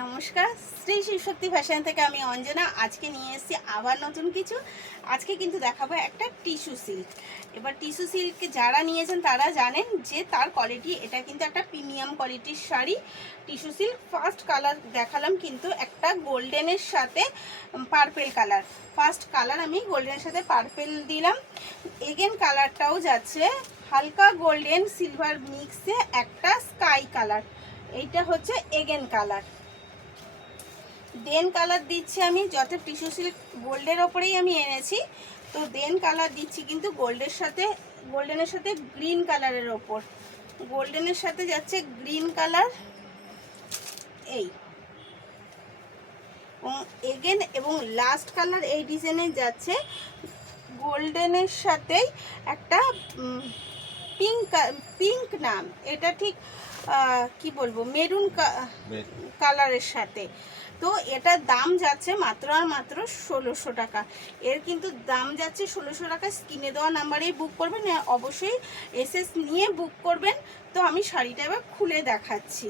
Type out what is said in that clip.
নমস্কার, শ্রী শিবশক্তি ফ্যাশন থেকে আমি অঞ্জনা। আজকে নিয়ে এসেছি আবার নতুন কিছু। আজকে কিন্তু দেখাবো একটা টিস্যু সিল্ক। এবার টিস্যু সিল্ক যারা নিয়েছেন তারা জানেন যে তার কোয়ালিটি, এটা কিন্তু একটা প্রিমিয়াম কোয়ালিটির sari. Tissue silk first colour দেখালাম কিন্তু একটা গোল্ডেনের সাথে পার্পেল কালার। ফার্স্ট কালার আমি গোল্ডেনের সাথে পার্পেল দিলাম। এগেন কালারটাও যাচ্ছে হালকা গোল্ডেন সিলভার মিক্সে একটা স্কাই কালার। এইটা হচ্ছে এগেন কালার। দেন কালার দিচ্ছি আমি, যত টিস্যু সিল্ক গোল্ডের ওপরেই আমি এনেছি, তো দেন কালার দিচ্ছি কিন্তু গোল্ডেনের সাথে গ্রিন কালারের ওপর। গোল্ডেনের সাথে যাচ্ছে গ্রিন কালার, এই এগেন এবং লাস্ট কালার এই ডিজাইনে যাচ্ছে গোল্ডেনের সাথেই একটা পিঙ্ক নাম, এটা ঠিক কি বলবো, মেরুন কালারের সাথে। তো এটার দাম যাচ্ছে মাত্র আর মাত্র 1600 টাকা। এর কিন্তু দাম যাচ্ছে 1600 টাকা। স্ক্রিনে দেওয়া নাম্বারেই বুক করবেন, অবশ্যই এসএস নিয়ে বুক করবেন। তো আমি শাড়িটা এবার খুলে দেখাচ্ছি।